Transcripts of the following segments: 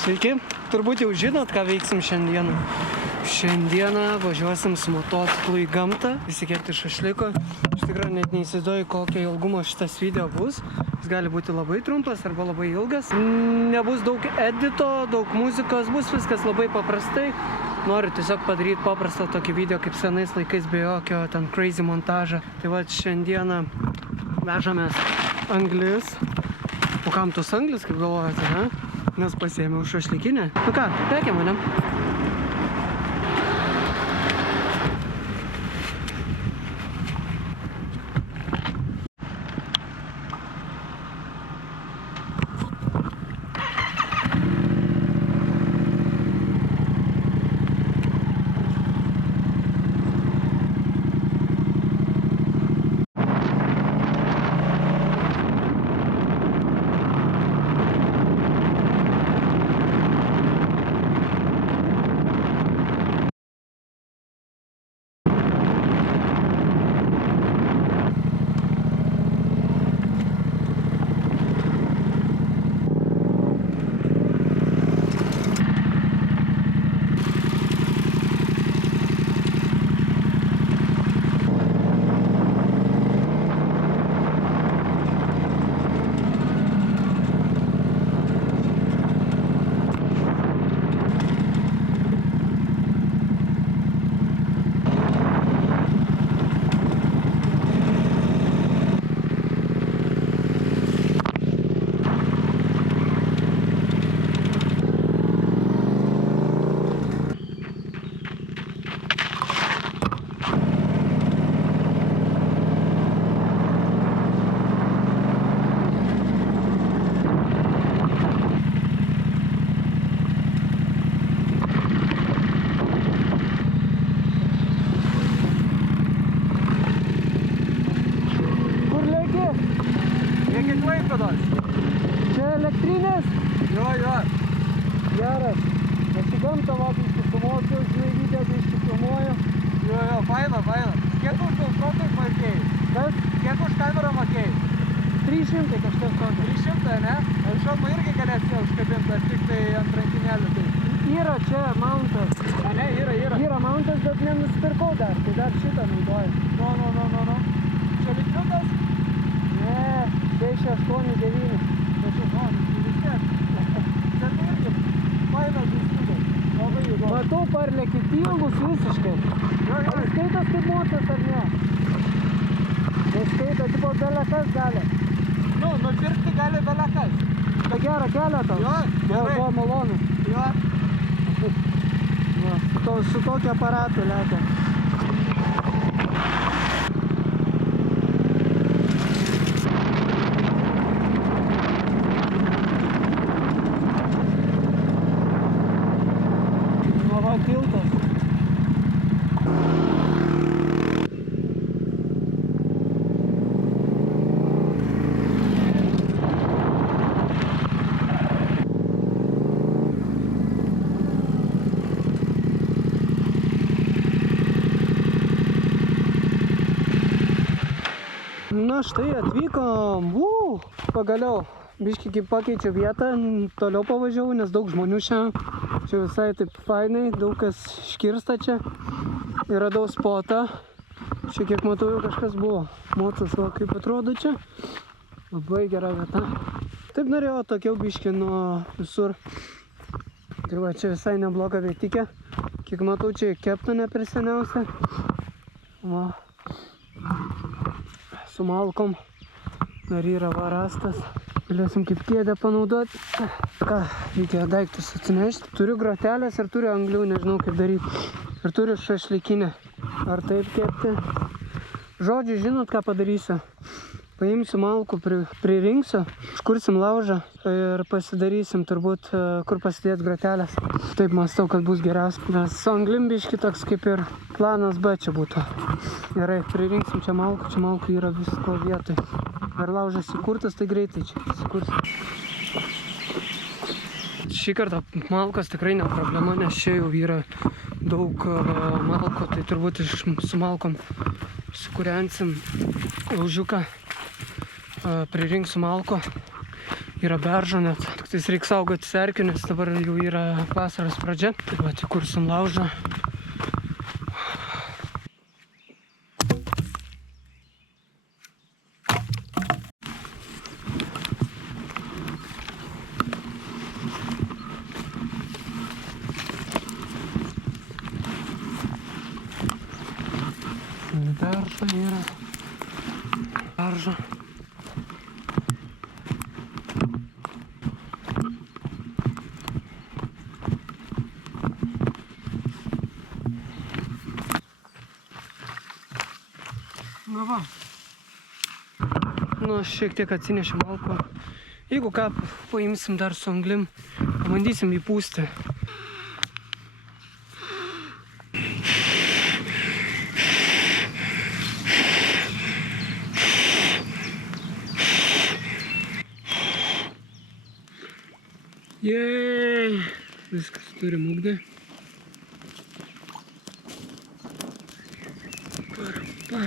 Sveiki, turbūt jau žinot, ką veiksim šiandieną. Šiandieną važiuosim su motociklu į gamtą, įsikepti šašliko. Iš tikrųjų net neįsivaizduoju, kokio ilgumo šitas video bus. Jis gali būti labai trumpas arba labai ilgas. Nebus daug edito, daug muzikos, bus viskas labai paprastai. Noriu tiesiog padaryti paprastą tokį video, kaip senais laikais, be jokio ten crazy montažą. Tai va, šiandieną vežamės anglis. O kam tos anglis, kaip galvojate, ne? Nes pasiėmiau šašlikinę. Nu ką, tekia mane. Čia elektrinės? Jo. Geras. Aš į gamtą vabiškai sumosiu, žinai, video biškai filmuoju. Jo, faina. Kiek už filtruotai mokėjai? Kas? Kiek už kamerą mokėjai? 300 kažkas tokio. 300, ne? Ar šalmą irgi galėsi užkabinti, ar tik tai ant rankinėlių tai? Yra čia mountas. A ne, yra. Yra mountas, bet nenusipirkau dar, tai dar šitą naudoju. No. Čia litriukas? Ne, 6, 8, 9. Vis tiek. Čia tai irgi faina žingsniukas. Labai įdomu. Matau, parlėki tylus visiškai. Jo. Ar skaitas kaip motas ar ne? Neskaita, tipo belekas gali. Nu, nupirkti gali belekas. Tai gerą kelią tau? Jo, gerai. Buvo malonu. Jo. Va, su tokiu aparatu lekia. Va, tiltas. Na štai atvykom, pagaliau. Biškį pakeičiau vietą, toliau pavažiavau, nes daug žmonių šiandien. Čia visai taip fainai, daug kas škirsta čia. Ir radau spotą. Čia kiek matau jau kažkas buvo. Motas, va kaip atrodo čia. Labai gera vieta. Taip norėjau tokiau biškį nuo visur. Tai va čia visai nebloga vietikė. Kiek matau čia kepta ne per seniausia. Va. Su malkom. Dar yra varastas. Galėsim kaip kėdę panaudoti. Ką, reikia daiktus atsinešti. Turiu grotelės ir turiu anglių, nežinau kaip daryti. Ir turiu šašlikinę. Ar taip kepti? Žodžiu, žinot ką padarysiu? Paimsiu malkų, pririnksiu, užkursim laužą ir pasidarysim turbūt, kur pasidėti grotelės. Taip mąstau, kad bus geriausia. Nes su anglim biški toks kaip ir planas B čia būtų. Gerai, pririnksim čia malkų yra visko vietoj. Ar laužas įkurtas, tai greitai čia įsikursim. Šį kartą malkos tikrai ne problema, nes čia jau yra daug malko, tai turbūt su malkom sukūrensim laužiuką, pririnksiu malko yra beržo net. Tik tais reikia saugoti serkių, nes dabar jau yra vasaros pradžia. Tai va, įkursim laužą. Beržo yra. Beržo. Na va. Nu, šiek tiek atsinešim alko. Jeigu ką, paimsim dar su anglim, pabandysim įpūsti. Jej! Viskas turim ugnį. Parpa.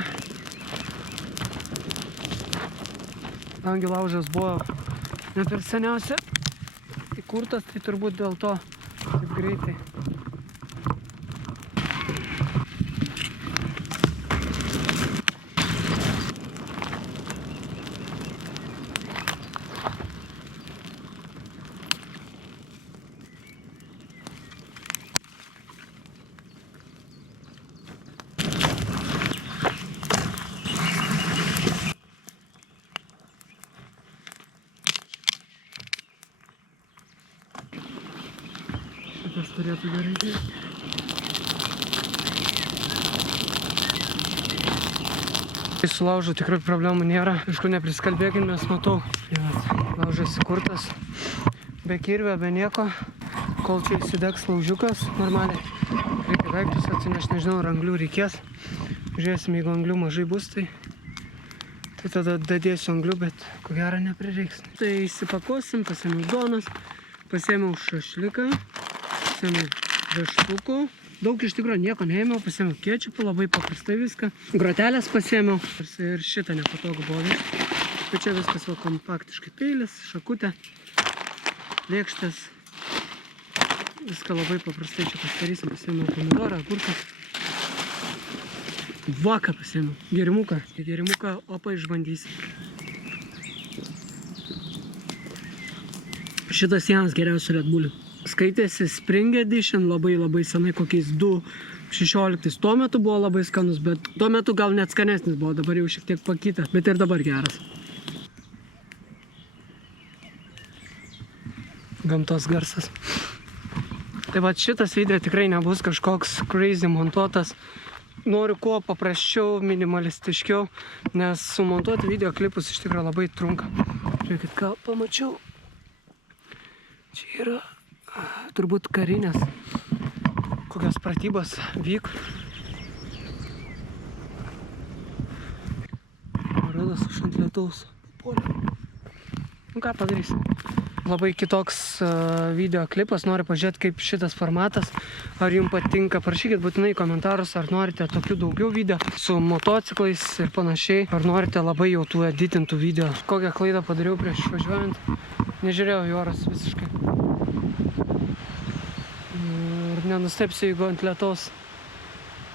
Kadangi laužas buvo ne per seniausia įkurtas, tai turbūt dėl to taip greitai. Šitas turėtų gerai dirbti. Su laužu tikrai problemų nėra. Aišku, nepriskalbėkim, nes matau, laužas įkurtas. Be kirvio, be nieko. Kol čia įsidegs laužiukas, normaliai. Reikia daiktus atsinešti, nežinau, ar anglių reikės. Žiūrėsim, jeigu anglių mažai bus, tai tada dadėsiu anglių, bet ko gero neprireiks. Tai įsipakuosim, pasiėmiau duonos, pasiėmiau šašliką, pasiėmiau deštukų. Daug iš tikrųjų nieko neėmiau, pasiėmiau kečupą, labai paprastai viską. Grotelės pasiėmiau ir šitą nepatogų buvo. Bet čia viskas va kompaktiškai, peilis, šakutė, lėkštas. Viską labai paprastai čia pasidarysim. Pasiėmiau pomidorą, agurkas. Vaką pasiėmiau, gerimuką. Gerimuką opa išbandysim. Šitas vienas geriausių Red Bullų. Skaitėsi Spring Edition labai senai, kokiais 2.16. Tuo metu buvo labai skanus, bet tuo metu gal net skanesnis buvo, dabar jau šiek tiek pakyta, bet ir dabar geras. Gamtos garsas. Tai va šitas video tikrai nebus kažkoks crazy montuotas. Noriu kuo paprasčiau, minimalistiškiau, nes sumontuoti video klipus iš tikrųjų labai trunka. Žiūrėkit, ką pamačiau. Čia yra turbūt karinės kokios pratybos vyk. Rodas už ant lietaus polio. Nu ką padarysim. Labai kitoks video klipas, noriu pažiūrėti kaip šitas formatas. Ar jums patinka, parašykit būtinai komentarus, ar norite tokių daugiau video su motociklais ir panašiai. Ar norite labai jau tų editintų video. Kokią klaidą padariau prieš išvažiuojant. Nežiūrėjau į oras visiškai. Ir nenustepsiu, jeigu ant lietaus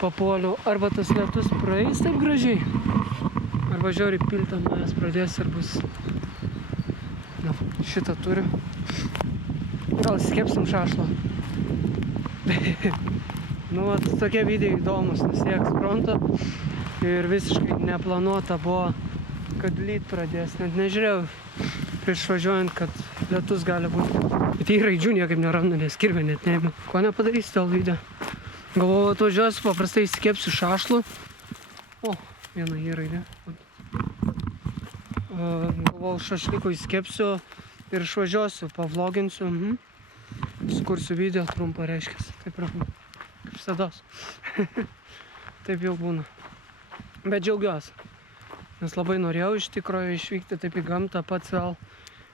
papuoliu. Arba tas lietus praeis taip gražiai, arba žiauriai piltą manęs pradės ir bus. Na, šitą turiu. Gal skepsim šašlo. Nu, vat, tokie video įdomus, nes tiek spronto ir visiškai neplanuota buvo, kad lyt pradės. Net nežiūrėjau prieš važiuojant, kad lietus gali būti. Bet į raidžių niekaip nerandu, nes kirvę net neėmiau. Ko nepadarysiu dėl video. Galvoju, atvažiuosiu, paprastai įsikepsiu šašlų. O, viena į raidę. Galvoju, šašlikų įsikepsiu ir išvažiuosiu, pavloginsiu. Sukursiu video trumpą reiškės. Taip yra, kaip visados. Taip jau būna. Bet džiaugiuosi. Nes labai norėjau iš tikrųjų išvykti taip į gamtą pats vėl.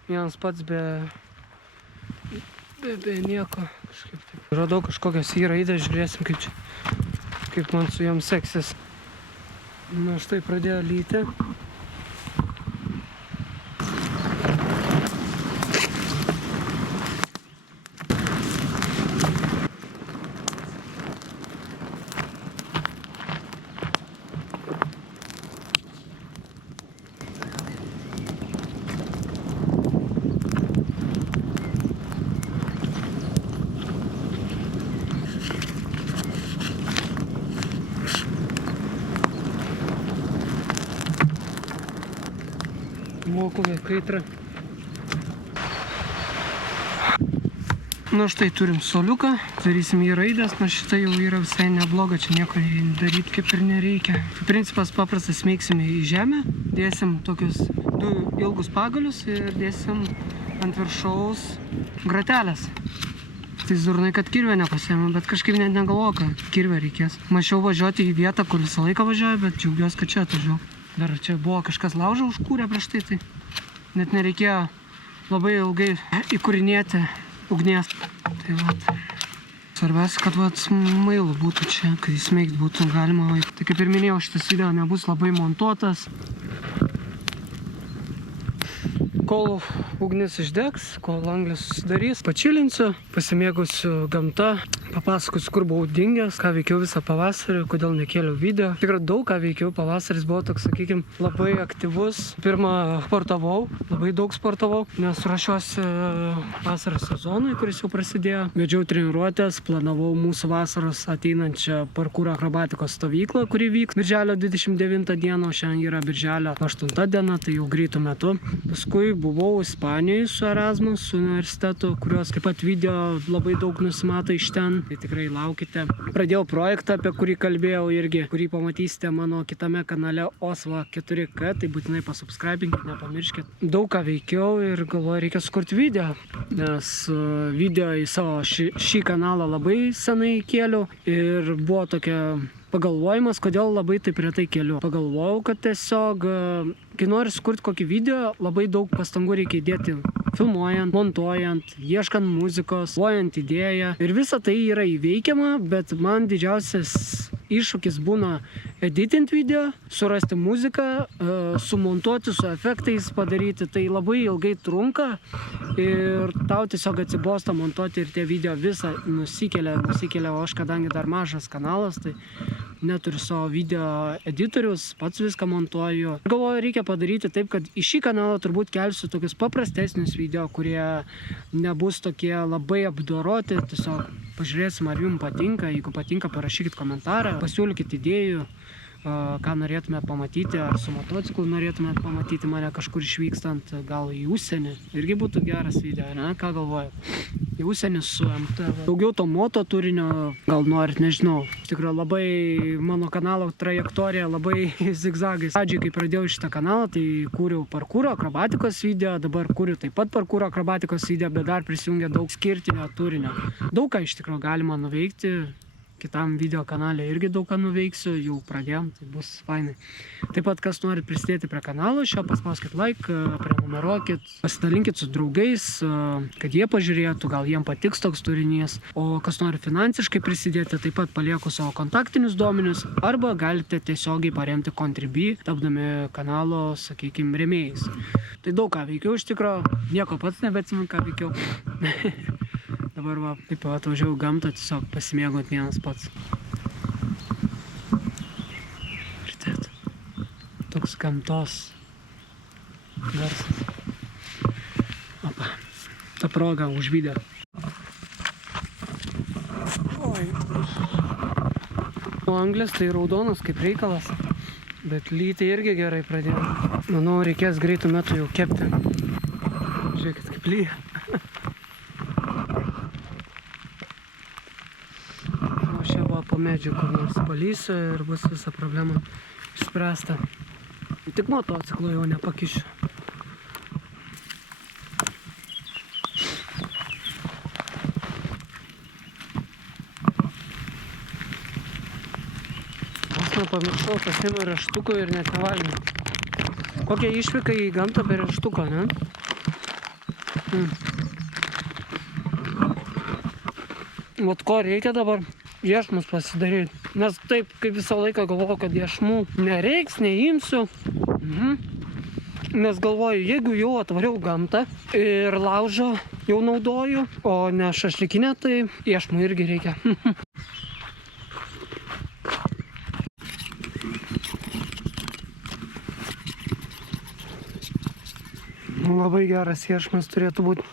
Vienas pats be nieko. Kažkaip taip. Radau kažkokias į raidę, žiūrėsim kaip man su jom seksis. Na štai pradėjo lyti. kokia kaitra. Nu štai turim soliuką, darysim jį raidės, nors šitą jau yra visai nebloga, čia nieko daryti kaip ir nereikia. Principas paprastas, smeigsim į žemę, dėsim tokius 2 ilgus pagalius ir dėsim ant viršaus gratelės. Tai zurnai, kad kirvę nepasiėmė, bet kažkaip net negalvoju, kad kirvę reikės. Mačiau važiuoti į vietą, kur visą laiką važiuoju, bet džiaugiuosi, kad čia atvažiuoju. Dar čia buvo kažkas laužą užkūrė prieš tai net nereikėjo labai ilgai įkūrinėti ugnies. Tai vat. Svarbiausia, kad vat mailų būtų čia, kad įsmeigt būtų galima. Tai kaip ir minėjau, šitas video nebus labai montuotas. Kol ugnis išdegs, kol anglis susidarys, pačilinsiu, pasimėgausiu gamta, papasakosiu, kur buvau dingęs, ką veikiau visą pavasarį, kodėl nekėliau video. Tikrai daug ką veikiau, pavasaris buvo toks, sakykime, labai aktyvus. Pirmą sportavau, labai daug sportavau, nes ruošiuosi vasaros sezonui, kuris jau prasidėjo. Vedžiau treniruotės, planavau mūsų vasaros ateinančią parkūro akrobatikos stovyklą, kuri vyks birželio 29 dieną, o šiandien yra birželio 8 diena, tai jau greitų metu. Paskui buvau Ispanijoje su Erasmus universitetu, kurios taip pat video labai daug nusimato iš ten, tai tikrai laukite. Pradėjau projektą, apie kurį kalbėjau irgi, kurį pamatysite mano kitame kanale Osva 4K, tai būtinai pasubscribinkit, nepamirškit. Daug ką veikiau ir galvoju, reikia sukurti video, nes video į savo šį kanalą labai senai kėliau ir buvo tokia pagalvojimas, kodėl labai taip retai keliu. Pagalvojau, kad tiesiog, kai nori sukurti kokį video, labai daug pastangų reikia įdėti. Filmuojant, montuojant, ieškant muzikos, galvojant idėją. Ir visa tai yra įveikiama, bet man didžiausias iššūkis būna editint video, surasti muziką, sumontuoti, su efektais padaryti. Tai labai ilgai trunka ir tau tiesiog atsibosta montuoti ir tie video visą nusikelia, o aš kadangi dar mažas kanalas, tai neturiu savo video editorius, pats viską montuoju. Galvoju, reikia padaryti taip, kad į šį kanalą turbūt kelsiu tokius paprastesnius video, kurie nebus tokie labai apdoroti. Tiesiog pažiūrėsim, ar jums patinka. Jeigu patinka, parašykit komentarą, pasiūlykit idėjų, ką norėtumėt pamatyti, ar su motociklu norėtumėt pamatyti mane kažkur išvykstant, gal į užsienį. Irgi būtų geras video, ne? Ką galvojat? Į užsienį su MTV. Daugiau to moto turinio, gal norit, nežinau. Iš tikrųjų, labai mano kanalo trajektorija labai zigzagais. Pradžiai, kai pradėjau šitą kanalą, tai kūriau parkūro akrobatikos video, dabar kūriu taip pat parkūro akrobatikos video, bet dar prisijungia daug skirtinio turinio. Daug ką iš tikrųjų galima nuveikti. Kitam video kanale irgi daug ką nuveiksiu, jau pradėjom, tai bus fainai. Taip pat, kas norit prisidėti prie kanalo, paspauskit like, prenumeruokit, pasidalinkit su draugais, kad jie pažiūrėtų, gal jiem patiks toks turinys. O kas nori finansiškai prisidėti, taip pat palieku savo kontaktinius duomenis, arba galite tiesiogiai paremti Contribui, tapdami kanalo, sakykime, rėmėjais. Tai daug ką veikiau iš tikro, nieko pats nebeatsimenu, ką veikiau. Dabar va, taip atvažiavau gamtą, tiesiog pasimėgot vienas pats. Ir tėt, toks gamtos garsas. Opa, ta proga už video. Oi. O anglis tai raudonas kaip reikalas, bet lyti irgi gerai pradėjo. Manau, reikės greitų metų jau kepti. Žiūrėkit, kaip lyja. Po medžiu kur nors palysiu ir bus visa problema išspręsta. Tik motociklo jau nepakišiu. Aš nepamiršau pasiėmiau rėžtuko ir net nevalgiau. Kokia išvyka į gamtą be rėžtuko, ne? Vat ko reikia dabar? Iešmus pasidaryti, nes taip kaip visą laiką galvoju, kad iešmų nereiks, neimsiu. Nes galvoju, jeigu jau atvariau gamtą ir laužą jau naudoju, o ne šašlikinę, tai iešmų irgi reikia. Labai geras iešmas turėtų būti.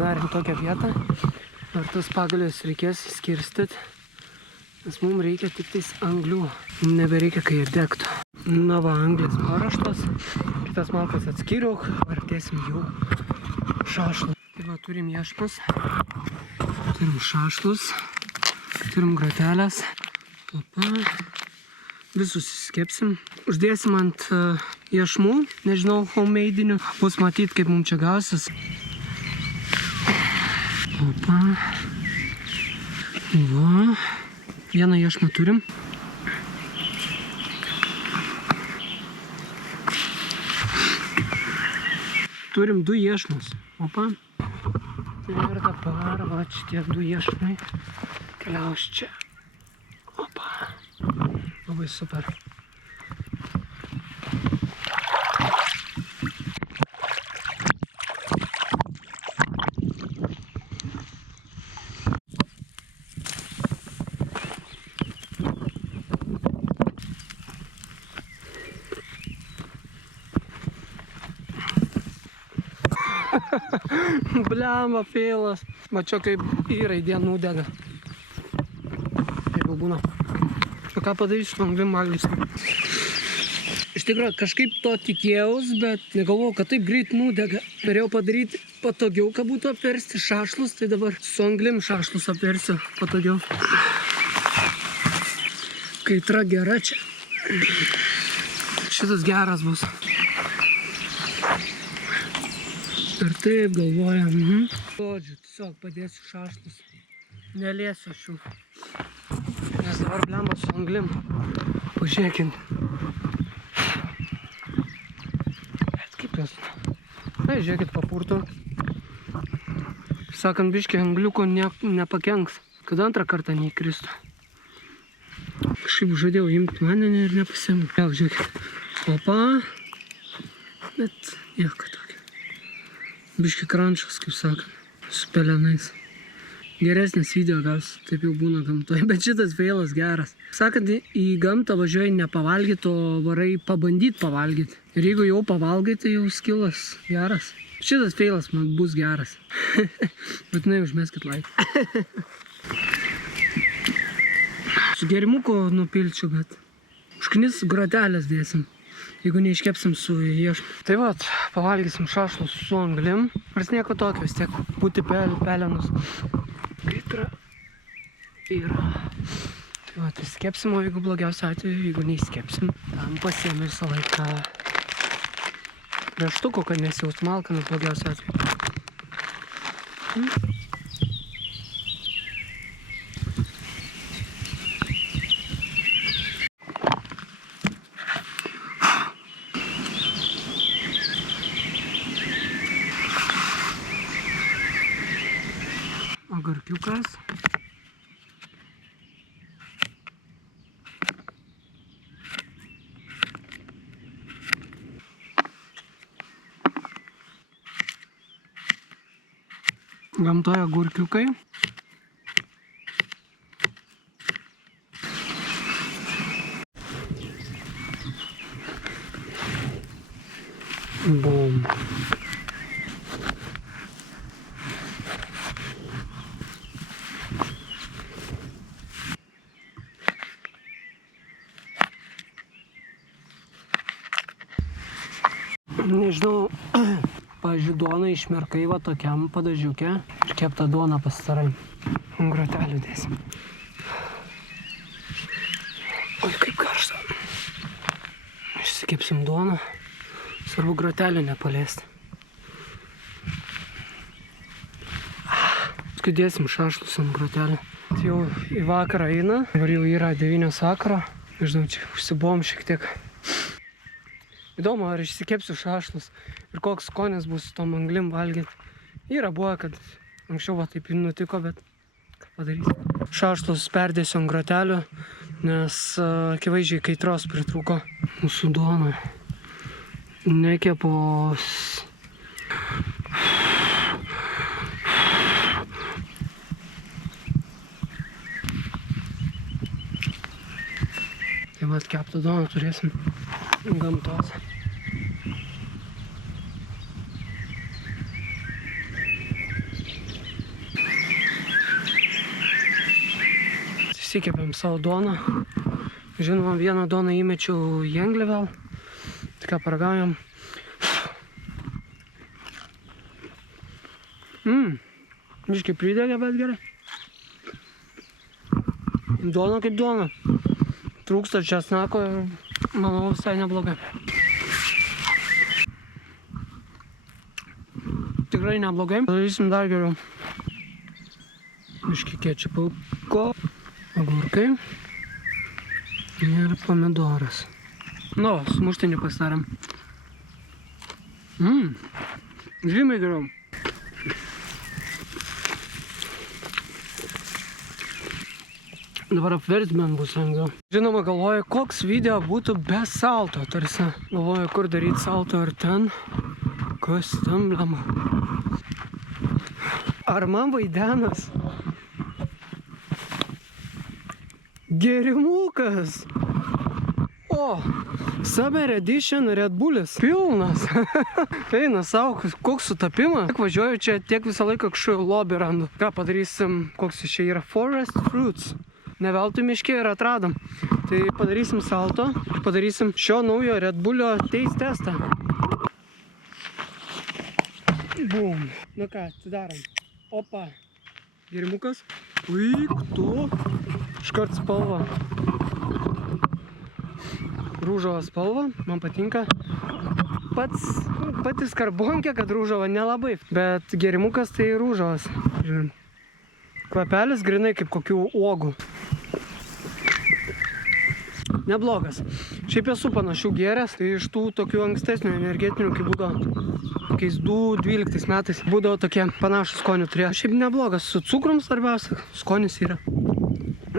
pasidarėm tokią vietą. Ar tas pagalius reikės skirstyti, nes mums reikia tik tais anglių. Nebereikia, kai ir degtų. Na va, anglis paruoštas. Kitas malkas atskyriau, vartėsim jau šašlų. Tai va, turim iešmus, turim šašlus, turim grotelės. Opa. Visus įskepsim. Uždėsim ant iešmų, nežinau, homemade'inių. Bus matyt, kaip mums čia gausis. Opa. Va. Vieną iešmą turim. Turim 2 iešmus. Opa. Ir dabar, va, šitie 2 iešmai keliaus čia. Opa. Labai super. Bliamba, feilas. Va čia kaip į raidė nudega. Taip jau būna. O ką padarysiu su anglim maglis? Iš tikrųjų, kažkaip to tikėjaus, bet negalvojau, kad taip greit nudega. Norėjau padaryti patogiau, kad būtų apversti šašlus, tai dabar su anglim šašlus apversiu patogiau. Kaitra gera čia. Šitas geras bus. Ir taip galvojam. Žodžiu, tiesiog padėsiu šašlus. Neliesiu šių. Nes dabar blemba su anglim. Pažiūrėkit. Bet kaip jos. Na, žiūrėkit, papurto. Sakant, biškį angliuko nepakenks. Kad antrą kartą neįkristų. Kažkaip žadėjau imti mane ir nepasiimti. Jau, žiūrėkit. Opa. Bet nieko tokio. Biški krančas, kaip sakant, su pelenais. Geresnis video gal, taip jau būna gamtoje, bet šitas feilas geras. Sakant, į gamtą važiuoji ne pavalgyti, o varai pabandyti pavalgyti. Ir jeigu jau pavalgai, tai jau skilas geras. Šitas feilas man bus geras. Būtinai užmeskit laiką. Su gerimuku nupilčiau, bet užknis grotelės dėsim. Jeigu neiškepsim su iešmu. Tai vat, pavalgysim šašlus su anglim. Nors nieko tokio, vis tiek būti pelenus. Kaitra yra. Tai vat, įskepsim, o jeigu blogiausia atveju, jeigu neįskepsim, tam pasiėmė visą laiką reštuko, kad nesijaustų malkanas blogiausia atveju. Agarkiukas. Gamtoje agurkiukai. Bum. Nežinau, pavyzdžiui, duoną išmerkai va tokiam padažiuke ir keptą duoną pasidarai. Ant grotelių dėsim. Oi, kaip karšta. Išsikepsim duoną. Svarbu grotelių nepaliesti. Paskui dėsim šašlus ant grotelių. Tai jau į vakarą eina. Dabar jau yra 9 vakaro. Nežinau, čia užsibuvom šiek tiek. Įdomu, ar išsikepsiu šašlus ir koks skonis bus su tom anglim valgyti. Yra buvo, kad anksčiau va taip nutiko, bet ką padarysiu. Šašlus perdėsiu ant grotelių, nes akivaizdžiai kaitros pritrūko mūsų duonai. Nekepos. Tai vat keptą duoną turėsim gamtos. Išsikepėm savo doną. Žinoma, vieną doną įmečiau į anglį vėl. Tai ką paragaujam. Biškai pridegė, bet gerai. Duona kaip duona. Trūksta česnako ir manau visai neblogai. Tikrai neblogai. Darysim dar geriau. Biškai kečupuko, agurkai ir pomidoras. Nu, sumuštinį pasidarėm. Žymiai geriau. Dabar apverti man bus lengviau. Žinoma, galvoju, koks video būtų be salto, tarsi. Galvoju, kur daryti salto ar ten. Kas tam blama. Ar man vaidenas? Gėrimukas! O! Summer Edition Red Bullis. Pilnas. Eina savo, koks sutapimas. Tiek važiuoju čia, tiek visą laiką kažkokį lobį randu. Ką padarysim, koks čia yra Forest Fruits. Ne veltui miške ir atradom. Tai padarysim salto, padarysim šio naujo Red Bullio taste testą. Bum. Nu ką, atidarom. Opa. Gėrimukas. Uik, tu. Iškart spalva. Rūžavo spalva, man patinka. Pati skarbonkė, kad rūžavo nelabai. Bet gėrimukas tai rūžavas. Žiūrim. Kvapelis grinai kaip kokių uogų. Neblogas. Šiaip esu panašių gėręs, tai iš tų tokių ankstesnių energetinių, kai būdavo kokiais 2012 metais, būdavo tokie panašų skonių turėjo. Šiaip neblogas, su cukrum svarbiausia, skonis yra.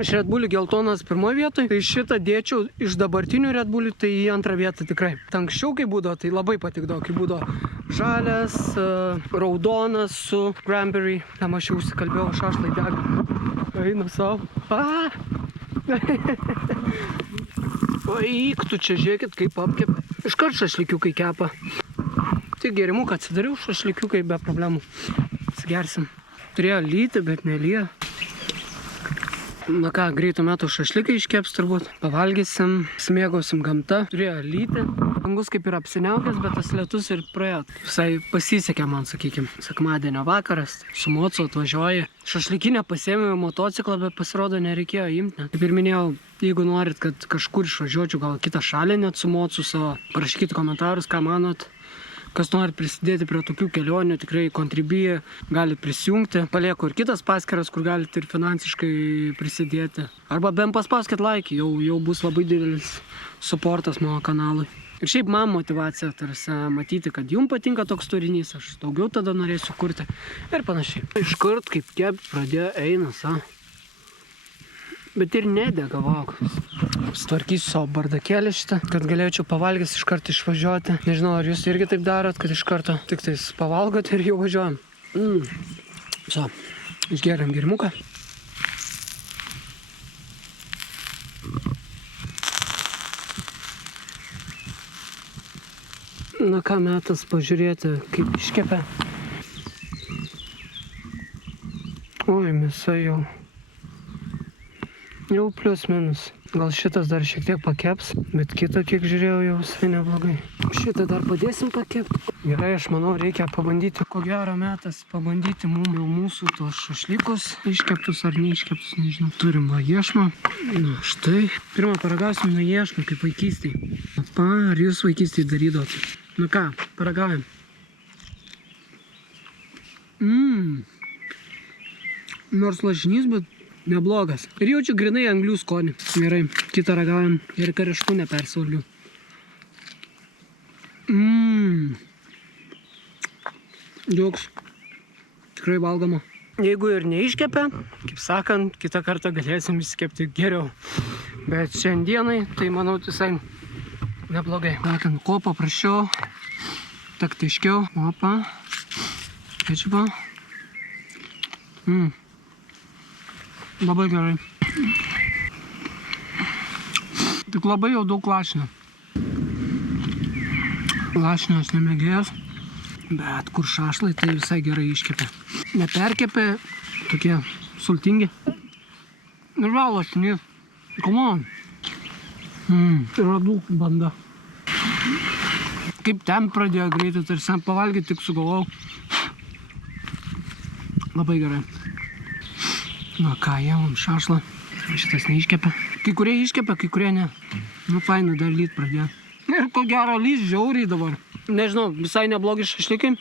Iš Red Bullių geltonas pirmoje vietoje, tai šitą dėčiau iš dabartinių Red Bullių, tai į antrą vietą tikrai. Anksčiau, kai būdavo, tai labai patikdavo, kai būdavo žalias, raudonas su cranberry. Tam aš jau užsikalbėjau, šašlai dega. Eina savo. Eik, tu čia žiūrėkit, kaip apkepė. Iškart šašlikiukai kepa. Tik gėrimuką atsidariau, šašlikiukai be problemų. Atsigersim. Turėjo lyti, bet nelyja. Na ką, greitų metų šašlikai iškeps turbūt. Pavalgysim, smėgausim gamta. Turėjo lyti. Dangus kaip ir apsiniaukęs, bet tas lietus ir praėjo. Visai pasisekė man, sakykim. Sekmadienio vakaras, su mocu atvažiuoji. Šašlikinę pasėmėjau motociklą, bet pasirodo nereikėjo imti. Kaip ir minėjau, jeigu norit, kad kažkur išvažiuočiau, gal kitą šalį net su mocu savo, parašykite komentarus, ką manot. Kas nori prisidėti prie tokių kelionių, tikrai Contribui gali prisijungti. Palieku ir kitas paskyras, kur galite ir finansiškai prisidėti. Arba bent paspauskit like, jau bus labai didelis supportas mano kanalui. Ir šiaip man motivacija tarsi matyti, kad jums patinka toks turinys, aš daugiau tada norėsiu kurti ir panašiai. Iškart kaip kept pradėjo einas, Bet ir nedega, vauk. Sutvarkysiu savo bardakėlį šitą, kad galėčiau pavalgęs iškart išvažiuoti. Nežinau, ar jūs irgi taip darot, kad iš karto tik tais pavalgot ir jau važiuojam. So, išgeriam gėrimuką. Na ką, metas pažiūrėti, kaip iškepia. Oi, mėsa jau plius minus. Gal šitas dar šiek tiek pakeps, bet kitą, kiek žiūrėjau, jau visai neblogai. Šitą dar padėsim pakepti. Gerai, aš manau, reikia pabandyti, ko gero metas pabandyti mūsų tos šašlykus. Iškeptus ar neiškeptus, nežinau. Turim va iešmą. Na, štai. Pirmą paragausim nuo iešmą, kaip vaikystėj. Ar jūs vaikystėj darydot? Na ką, paragaujam. Nors lašinys, bet neblogas. Ir jaučiu grinai anglių skonį. Gerai, kitą ragaujam ir kariškų nepersivalgiu. Džiaugs. Tikrai valgoma. Jeigu ir neiškepia, kaip sakant, kitą kartą galėsim iškepti geriau. Bet šiandienai, tai manau, visai neblogai. Sakant, kuo paprasčiau, taktiškiau. Opa. Kečupą. Labai gerai. Tik labai jau daug lašinio. Lašinio aš nemėgėjęs, bet kur šašlai tai visai gerai iškepė. Neperkepė, tokie sultingi. Žalas šunys. Come on. Radų banda. Kaip ten pradėjo greitai, tarsi pavalgyti tik sugalvojau. Labai gerai. Na ką, jie mums šašlą. Šitas neiškepia. Kai kurie iškepia, kai kurie ne. Nu faina, dar lyt pradėjo. Ir ko gero lyt žiauriai dabar. Nežinau, visai neblogi šašlikai.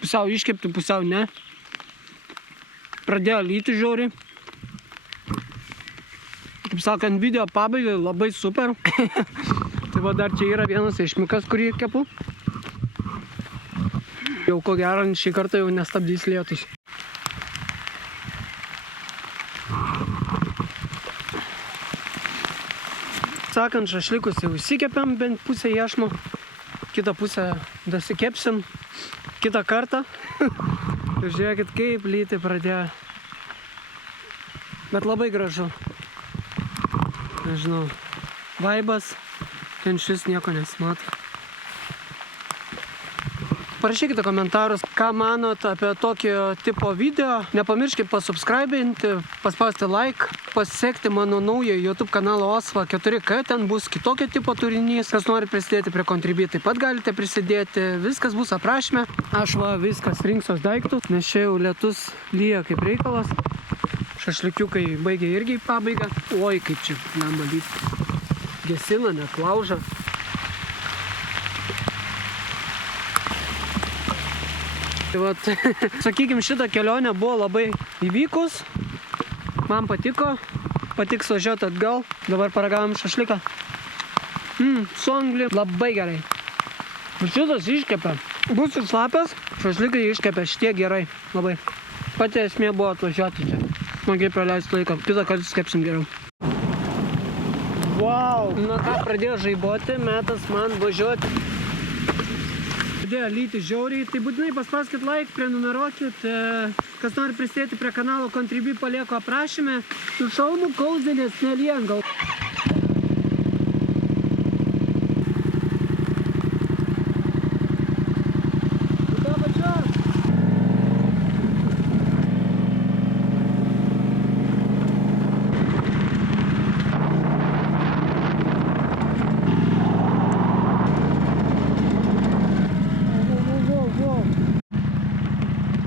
Pusiau iškepti, pusiau ne. Pradėjo lyti žiauriai. Kaip sakant, video pabaigai labai super. Tai va dar čia yra vienas išmikas, kurį kepu. Jau ko gero, šį kartą jau nestabdys lietus. Sakant, šašlikus jau įsikepėm bent pusę iešmo. Kitą pusę dasikepsim. Kitą kartą. Ir žiūrėkit, kaip lyti pradėjo. Bet labai gražu. Nežinau. Vaibas. Ten šis nieko nesimato. Parašykite komentarus, ką manot apie tokio tipo video. Nepamirškit pasubscribinti, paspausti like, pasisekti mano naują YouTube kanalą Osva 4K, ten bus kitokio tipo turinys. Kas nori prisidėti prie Contribui, taip pat galite prisidėti. Viskas bus aprašyme. Aš va viskas rinksiuos daiktus, nes čia jau lietus lyja kaip reikalas. Šašlikiukai baigia irgi į pabaigą. Oi, kaip čia lemba lyt. Gesina, net lauža. Tai vat, sakykim, šitą kelionę buvo labai įvykus. Man patiko. Patiks važiuoti atgal. Dabar paragavom šašliką. Su angli labai gerai. Šitas iškepė. Būsiu šlapias, šašlikai iškepė šitie gerai. Labai. Pati esmė buvo atvažiuoti čia. Smagiai praleisti laiką. Kitą kartą skepsim geriau. Wow! Na ką, pradėjo žaiboti, metas man važiuoti. Pradėjo lyti žiauriai, tai būtinai paspauskit like, prenumeruokit. Kas nori prisidėti prie kanalo Contribui, palieku aprašyme. Su šaunu kauzėlės nelien gal.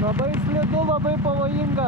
Labai slidu, labai pavojinga.